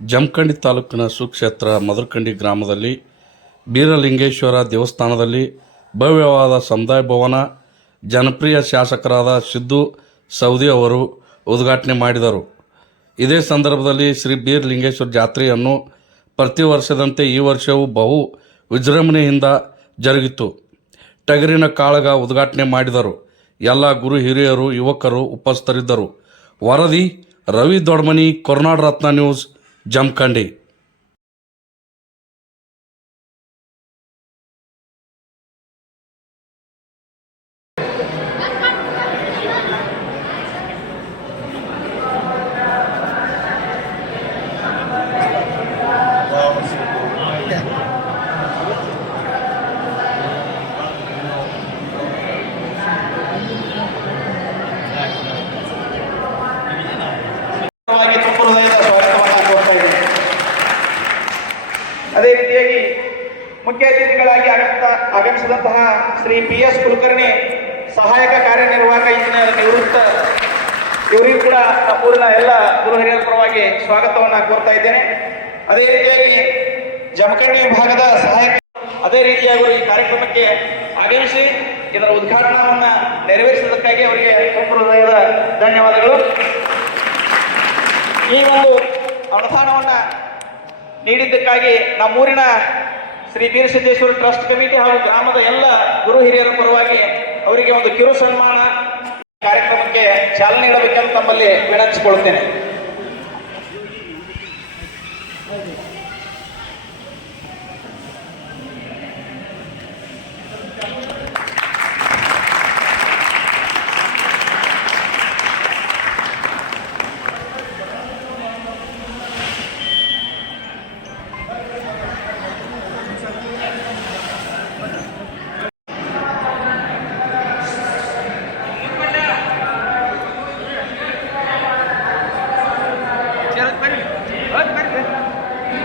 ಜಮಖಂಡಿ ತಾಲೂಕಿನ ಸುಕ್ಷೇತ್ರ ಮಧುರಖಂಡಿ ಗ್ರಾಮದಲ್ಲಿ ಬೀರಲಿಂಗೇಶ್ವರ ದೇವಸ್ಥಾನದಲ್ಲಿ ಭವ್ಯವಾದ ಸಮುದಾಯ ಭವನ ಜನಪ್ರಿಯ ಶಾಸಕರಾದ ಸಿದ್ದು ಸೌದಿ ಅವರು ಉದ್ಘಾಟನೆ ಮಾಡಿದರು. ಇದೇ ಸಂದರ್ಭದಲ್ಲಿ ಶ್ರೀ ಬೀರಲಿಂಗೇಶ್ವರ ಜಾತ್ರೆಯನ್ನು ಪ್ರತಿ ವರ್ಷದಂತೆ ಈ ವರ್ಷವೂ ಬಹು ವಿಜೃಂಭಣೆಯಿಂದ ಜರುಗಿತು ಟಗರಿನ ಕಾಳಗ ಉದ್ಘಾಟನೆ ಮಾಡಿದರು. ಎಲ್ಲ ಗುರು ಹಿರಿಯರು, ಯುವಕರು ಉಪಸ್ಥಿತರಿದ್ದರು. ವರದಿ, ರವಿ ದೊಡ್ಮನಿ, ಕೊರ್ನಾಡ್ ರತ್ನ ನ್ಯೂಸ್, ಜಮಖಂಡಿ ಪರವಾಗಿ ತುಂಬ ಹೃದಯದ ಸ್ವಾಗತವನ್ನು ಕೋರ್ತಾ ಇದ್ದೀನಿ ಅದೇ ರೀತಿಯಾಗಿ ಮುಖ್ಯ ಅತಿಥಿಗಳಾಗಿ ಆಗಮಿಸಿದಂತಹ ಶ್ರೀ ಪಿ ಎಸ್ ಕುಲಕರ್ಣಿ ಸಹಾಯಕ ಕಾರ್ಯನಿರ್ವಾಹಕ ಇಂಜಿನಿಯರ್ ನಿವೃತ್ತ ಇವರಿಗೂ ಕೂಡ ನಮ್ಮೂರಿನ ಎಲ್ಲ ಗುರು ಹಿರಿಯರ ಪರವಾಗಿ ಸ್ವಾಗತವನ್ನು ಕೋರ್ತಾ ಇದ್ದೇನೆ. ಅದೇ ರೀತಿಯಾಗಿ ಜಮಖಂಡಿ ವಿಭಾಗದ ಸಹಾಯಕ ಅದೇ ರೀತಿಯಾಗಿ ಈ ಕಾರ್ಯಕ್ರಮಕ್ಕೆ ಆಗಮಿಸಿ ಇದರ ಉದ್ಘಾಟನವನ್ನು ನೆರವೇರಿಸಿದ್ದಕ್ಕಾಗಿ ಅವರಿಗೆ ಹೃದಯದ ಧನ್ಯವಾದಗಳು. ಈ ಒಂದು ಅನುದಾನವನ್ನು ನೀಡಿದ್ದಕ್ಕಾಗಿ ನಮ್ಮೂರಿನ ಶ್ರೀ ಬೀರಸಿದ್ದೇಶ್ವರ ಟ್ರಸ್ಟ್ ಕಮಿಟಿ ಹಾಗೂ ಗ್ರಾಮದ ಎಲ್ಲ ಗುರು ಹಿರಿಯರ ಪರವಾಗಿ ಅವರಿಗೆ ಒಂದು ಕಿರು ಸನ್ಮಾನ ಕಾರ್ಯಕ್ರಮಕ್ಕೆ ಚಾಲನೆ ನೀಡಬೇಕೆಂದು ತಮ್ಮಲ್ಲಿ ವಿನಂತಿಸಿಕೊಳ್ಳುತ್ತೇನೆ.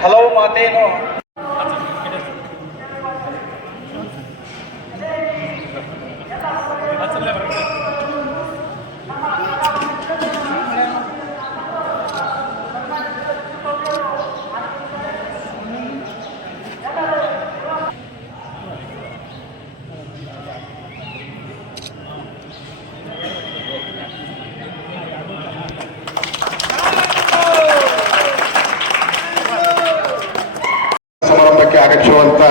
ઠલવ માટેનો ಸಮಾರಂಭಕ್ಕೆ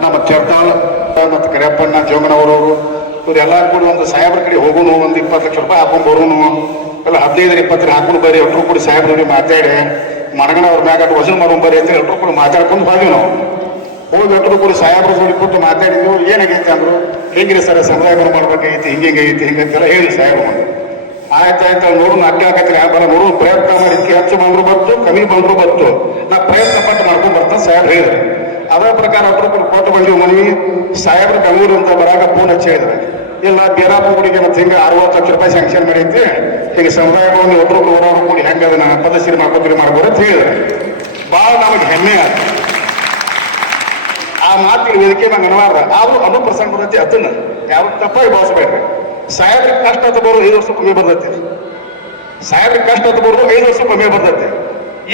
ನಮ್ಮ ನಮ್ಮ ಚರ್ತಾಲ್ ಮತ್ತು ಕರಿಯಪ್ಪಣ್ಣ, ಜೋಗನವರವರು, ಇವರೆಲ್ಲರೂ ಕೂಡ ಒಂದು ಸಾಹೇಬ್ರ ಕಡೆ ಹೋಗೋನು, ಒಂದು ಇಪ್ಪತ್ತು ಲಕ್ಷ ರೂಪಾಯಿ ಹಾಕೊಂಡು ಬರೋನು, ಎಲ್ಲ ಹದಿನೈದು ಇಪ್ಪತ್ತರ ಹಾಕೊಂಡು ಬರ್ರಿ, ಎಲ್ಲರೂ ಕೂಡ ಸಾಹೇಬ್ರವ್ರಿಗೆ ಮಾತಾಡಿ ಮಣಗಣ ಅವ್ರ ಮ್ಯಾಗ ವಸೂಲ್ ಮಾಡೋ ಬರ್ರಿ ಅಂತ ಎಲ್ಲರೂ ಕೂಡ ಮಾತಾಡ್ಕೊಂಡು ಹೋಗಿ ನಾವು. ಹೋಗಿ ಎಲ್ಲರೂ ಕೂಡ ಸಾಹೇಬ್ರ ಜೋಡಿ ಕೊಟ್ಟು ಮಾತಾಡಿದ್ವು ಏನಾಗೈತೆ ಅಂದರು, ಹೆಂಗಿರಿ ಸರ್ ಸಮುದಾಯ ಭವನ ಮಾಡ್ಬೇಕಾಗೈತಿ, ಹಿಂಗೆ ಹಿಂಗೈತಿ ಹಿಂಗಂತೆಲ್ಲ ಹೇಳಿ ಸಾಹೇಬ್ರು ಆಯ್ತು ಆಯ್ತು ನೋಡೋಣ ಅಕ್ಕ ಆ ಬರ ನೋಡೋಣ ಪ್ರಯತ್ನ ಮಾಡಿ ಇದಕ್ಕೆ ಹೆಚ್ಚು ಬಂದ್ರು ಬತ್ತು, ಕಮ್ಮಿ ಬಂದ್ರು ಬತ್ತು, ನಾ ಪ್ರಯತ್ನ ಪಟ್ಟು ಮಾಡ್ಕೊಂಡು ಬರ್ತಾನೆ ಸಾಹೇಬ್ರು ಹೇಳಿದ್ರು. ಅದೇ ಪ್ರಕಾರ ಒಬ್ರು ಕೊಟ್ಟು ಬಂದಿವಿ ಮನವಿ ಸಾಹೇಬ್ರ ಬೆಂಗಳೂರು ಅಂತ ಬರಾಗ ಫೋನ್ ಹಚ್ಚಿ ಇಲ್ಲ ಬೇರಾಪು ಗುಡಿಗೆ ಮತ್ತೆ ಹಿಂಗೆ ಅರವತ್ತು ಲಕ್ಷ ರೂಪಾಯಿ ಸ್ಯಾಂಕ್ಷನ್ ಮಾಡೈತಿ ಈಗ ಸಮುದಾಯ ಭವನ ಒಬ್ರು ಓಡಾಡೋ ಕೂಡಿ ಹೆಂಗೆ ಅದನ್ನ ಪದಶ್ರೀ ಮಾಡ್ಕೊತೀರಿ ಮಾಡ್ಬೋದು ಅಂತ ಹೇಳಿದ್ರೆ ಭಾಳ ನಮಗೆ ಹೆಮ್ಮೆ ಆಯ್ತು. ಆ ಮಾತಿನ ವೇದಿಕೆ ನಂಗೆ ಅನಿವಾರ್ಯ ಆದ್ರೂ ಅನು ಪ್ರಸಂಗ ಬರ್ತೈತಿ ಅದನ್ನ ಯಾವ ತಪ್ಪಾಗಿ ಭಾವಿಸ್ಬೇಡ್ರಿ. ಸಾಹೇಬ್ರಿಗೆ ಕಷ್ಟ ಅಂತ ಬರೋದು ಐದು ವರ್ಷ ಕಮ್ಮಿ ಬರ್ತೈತಿ. ಸಾಹೇಬ್ರಿಗೆ ಕಷ್ಟ ಅಂತ ಬರೋದು ಐದು ವರ್ಷ ಕಮ್ಮಿ ಬರ್ತೈತಿ.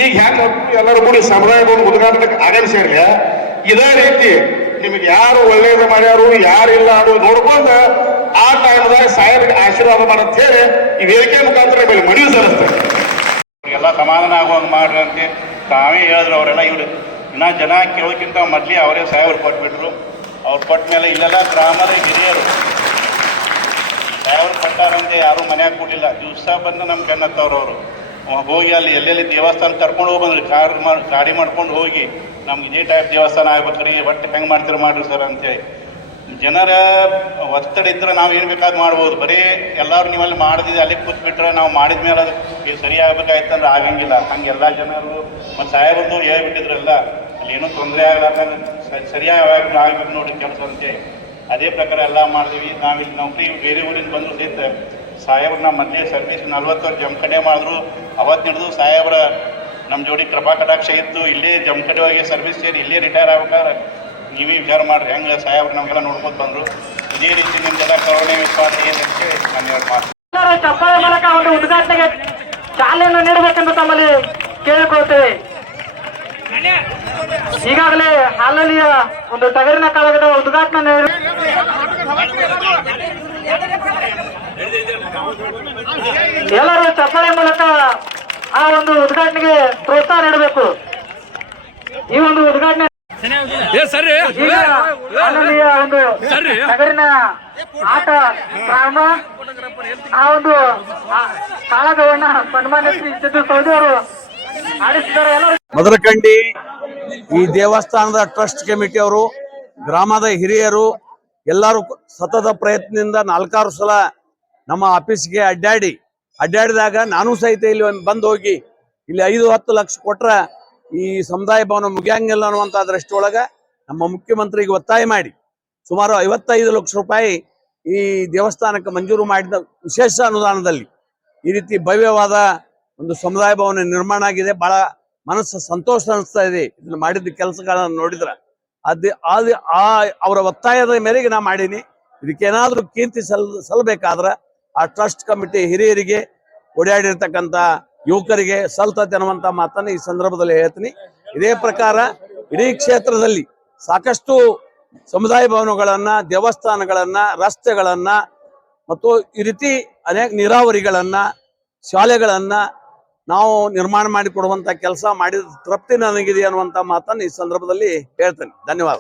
ಈಗ ಹೆಂಗ್ ಎಲ್ಲರೂ ಕೂಡಿ ಸಮುದಾಯ ಭವನ ಉದ್ಘಾಟನೆಗೆ ಆಗಮಿಸಿರ್ಲಿ ಇದೇ ರೀತಿ ನಿಮಗೆ ಯಾರು ಒಳ್ಳೇದು ಮಾಡ್ಯಾರು, ಯಾರಿಲ್ಲ ಅದು ನೋಡ್ಕೊಂಡು ಆ ಟೈಮ್ದಾಗ ಸಾಹೇಬ್ರಿಗೆ ಆಶೀರ್ವಾದ ಮಾಡಂತ ಹೇಳಿ ಈ ವೇದಿಕೆ ಮುಖಾಂತರ ಮೇಲೆ ಮನವಿ ಸಲ್ಲಿಸ್ತಾರೆ. ಎಲ್ಲ ಸಮಾಧಾನ ಆಗುವಂಗೆ ಮಾಡ್ರಿ ಅಂತ ತಾವೇ ಹೇಳಿದ್ರು ಅವರೆಲ್ಲ, ಇವ್ರು ಇನ್ನ ಜನ ಕೇಳೋಕ್ಕಿಂತ ಮೊದಲೇ ಅವರೇ ಸಾಹೇಬ್ರು ಕೊಟ್ಬಿಟ್ರು. ಅವ್ರು ಕೊಟ್ಟ ಮೇಲೆ ಇಲ್ಲೆಲ್ಲ ಗ್ರಾಮದ ಹಿರಿಯರು. ಸಾಹೇಬ್ರು ಕೊಟ್ಟಾರಂತೆ ಯಾರು ಮನ್ಯಾಗ ಕೊಡಲಿಲ್ಲ. ದಿವಸ ಬಂದು ನಮ್ಮ ಬೆನ್ನತ್ತವ್ರು ಅವರು ಹೋಗಿ ಅಲ್ಲಿ ಎಲ್ಲೆಲ್ಲಿ ದೇವಸ್ಥಾನ ಕರ್ಕೊಂಡು ಹೋಗಿ ಬಂದ್ರಿ ಕಾರ್ ಮಾಡಿ ಗಾಡಿ ಮಾಡ್ಕೊಂಡು ಹೋಗಿ. ನಮ್ಗೆ ಇದೇ ಟೈಪ್ ದೇವಸ್ಥಾನ ಆಗ್ಬೇಕ್ರಿ ಒಟ್ಟು ಹೆಂಗೆ ಮಾಡ್ತೀರ ಮಾಡ್ರಿ ಸರ್ ಅಂತೇಳಿ. ಜನರ ಒತ್ತಡ ಇದ್ರೆ ನಾವು ಏನು ಬೇಕಾದ್ ಮಾಡ್ಬೋದು. ಬರೀ ಎಲ್ಲರೂ ನೀವಲ್ಲಿ ಮಾಡಿದ್ರೆ ಅಲ್ಲಿ ಕೂತ್ಬಿಟ್ರೆ ನಾವು ಮಾಡಿದ ಮೇಲೆ ಅದು ಸರಿ ಆಗ್ಬೇಕಾಯ್ತಂದ್ರೆ ಆಗಂಗಿಲ್ಲ. ಹಂಗೆ ಎಲ್ಲ ಜನರು ಮತ್ತು ಸಾಹೇಬಂದು ಹೇಳ್ಬಿಟ್ಟಿದ್ರಲ್ಲ, ಅಲ್ಲಿ ಏನೂ ತೊಂದರೆ ಆಗಲ್ಲ ಸರಿಯಾಗಿ ಆಗ್ಬೇಕು ನೋಡಿ ಕೆಲಸ ಅಂತೇಳಿ. ಅದೇ ಪ್ರಕಾರ ಎಲ್ಲ ಮಾಡಿದ್ವಿ. ನಾವಿಲ್ಲಿ ನೌಕರಿ ಬೇರೆ ಊರಿಂದ ಬಂದ್ರು ಸಹಿತ ಸಾಹೇಬ್ರು ನಮ್ಮ ಮೊದಲೇ ಸರ್ವಿಸ್ ನಲ್ವತ್ತು ವರ್ಷ ಜಮಖಂಡೆ ಮಾಡಿದ್ರು. ಅವತ್ತು ಹಿಡಿದು ಸಾಹೇಬ್ರ ನಮ್ಮ ಜೋಡಿ ಕೃಪಾ ಕಟಾಕ್ಷ ಇತ್ತು. ಇಲ್ಲೇ ಜಮಖಂಡೆ ಹೋಗಿ ಸರ್ವಿಸ್ ಸೇರಿ ಇಲ್ಲೇ ರಿಟೈರ್ ಆಗ್ಬೇಕಾದ್ರೆ ನೀವೇ ವಿಚಾರ ಮಾಡ್ರಿ. ಹೆಂಗೆ ಸಾಹೇಬ್ರು ನಮಗೆಲ್ಲ ನೋಡ್ಕೊಂಡು ಬಂದರು. ಇದೇ ರೀತಿ ನಿಮ್ಗೆಲ್ಲ ಕರುಣೆ ವಿಶ್ವಾಸ ಏನಂತೆ ನಾನು ಮಾತು. ಮೂಲಕ ಒಂದು ಉದ್ಘಾಟನೆಗೆ ಚಾಲನೆಯನ್ನು ನೀಡಬೇಕೆಂದು ತಮ್ಮಲ್ಲಿ ಕೇಳಿಕೊಳ್ತೇವೆ ಈಗಾಗಲೇ ಹಾಲಲ್ಲಿಯ ಒಂದು ತಗರಿನ ಕಾಳಗದ ಉದ್ಘಾಟನೆ ಎಲ್ಲರೂ ಚಪ್ಪಾಳೆ ಮೂಲಕ ಆ ಒಂದು ಉದ್ಘಾಟನೆಗೆ ಪ್ರೋತ್ಸಾಹ ನೀಡಬೇಕು. ಈ ಒಂದು ಉದ್ಘಾಟನೆ ಒಂದು ನಗರಿನ ಆಟ ಪ್ರಾರಂಭ ಆ ಒಂದು ಆ ಕಾಳಗವನ್ನ ಸನ್ಮಾನ್ಯ ಶ್ರೀ ಸಿದ್ದು ಸೌದಿ ಅವರು ಆಡಿಸಿದ್ದಾರೆ. ಈ ದೇವಸ್ಥಾನದ ಟ್ರಸ್ಟ್ ಕಮಿಟಿ ಅವರು ಗ್ರಾಮದ ಹಿರಿಯರು ಎಲ್ಲರೂ ಸತತ ಪ್ರಯತ್ನದಿಂದ ನಾಲ್ಕಾರು ಸಲ ನಮ್ಮ ಆಫೀಸ್ಗೆ ಅಡ್ಡಾಡಿ ಅಡ್ಡಾಡಿದಾಗ ನಾನು ಸಹಿತ ಇಲ್ಲಿ ಬಂದು ಹೋಗಿ ಇಲ್ಲಿ ಐದು ಹತ್ತು ಲಕ್ಷ ಕೊಟ್ರ ಈ ಸಮುದಾಯ ಭವನ ಮುಗಿಯಂಗಿಲ್ಲ ಅನ್ನುವಂಥ ದೃಷ್ಟಿಯೊಳಗ ನಮ್ಮ ಮುಖ್ಯಮಂತ್ರಿಗೆ ಒತ್ತಾಯ ಮಾಡಿ. ಸುಮಾರು ಐವತ್ತೈದು ಲಕ್ಷ ರೂಪಾಯಿ ಈ ದೇವಸ್ಥಾನಕ್ಕೆ ಮಂಜೂರು ಮಾಡಿದ ವಿಶೇಷ ಅನುದಾನದಲ್ಲಿ ಈ ರೀತಿ ಭವ್ಯವಾದ ಒಂದು ಸಮುದಾಯ ಭವನ ನಿರ್ಮಾಣ ಆಗಿದೆ. ಬಹಳ ಮನಸ್ಸು ಸಂತೋಷ ಅನಿಸ್ತಾ ಇದೆ. ಇದನ್ನು ಮಾಡಿದ ಕೆಲಸಗಳನ್ನ ನೋಡಿದ್ರ. ಅದ ಆ, ಅವರ ಒತ್ತಾಯದ ಮೇರೆಗೆ ನಾ ಮಾಡೀನಿ. ಇದಕ್ಕೇನಾದ್ರೂ ಕೀರ್ತಿ ಸಲ್ ಸಲ್ಲಬೇಕಾದ್ರ ಆ ಟ್ರಸ್ಟ್ ಕಮಿಟಿ ಹಿರಿಯರಿಗೆ ಓಡಾಡಿರ್ತಕ್ಕಂಥ ಯುವಕರಿಗೆ ಸಲ್ತತೆ ಅನ್ನುವಂಥ ಮಾತನ್ನ ಈ ಸಂದರ್ಭದಲ್ಲಿ ಹೇಳ್ತೀನಿ. ಇದೇ ಪ್ರಕಾರ ಇಡೀ ಕ್ಷೇತ್ರದಲ್ಲಿ ಸಾಕಷ್ಟು ಸಮುದಾಯ ಭವನಗಳನ್ನ, ದೇವಸ್ಥಾನಗಳನ್ನ, ರಸ್ತೆಗಳನ್ನ ಮತ್ತು ಈ ರೀತಿ ಅನೇಕ ನೀರಾವರಿಗಳನ್ನ, ಶಾಲೆಗಳನ್ನ ನಾವು ನಿರ್ಮಾಣ ಮಾಡಿಕೊಡುವಂತ ಕೆಲಸ ಮಾಡಿದ ತೃಪ್ತಿ ನನಗಿದೆ ಅನ್ನುವಂತ ಮಾತನ್ನು ಈ ಸಂದರ್ಭದಲ್ಲಿ ಹೇಳ್ತೇನೆ. ಧನ್ಯವಾದ.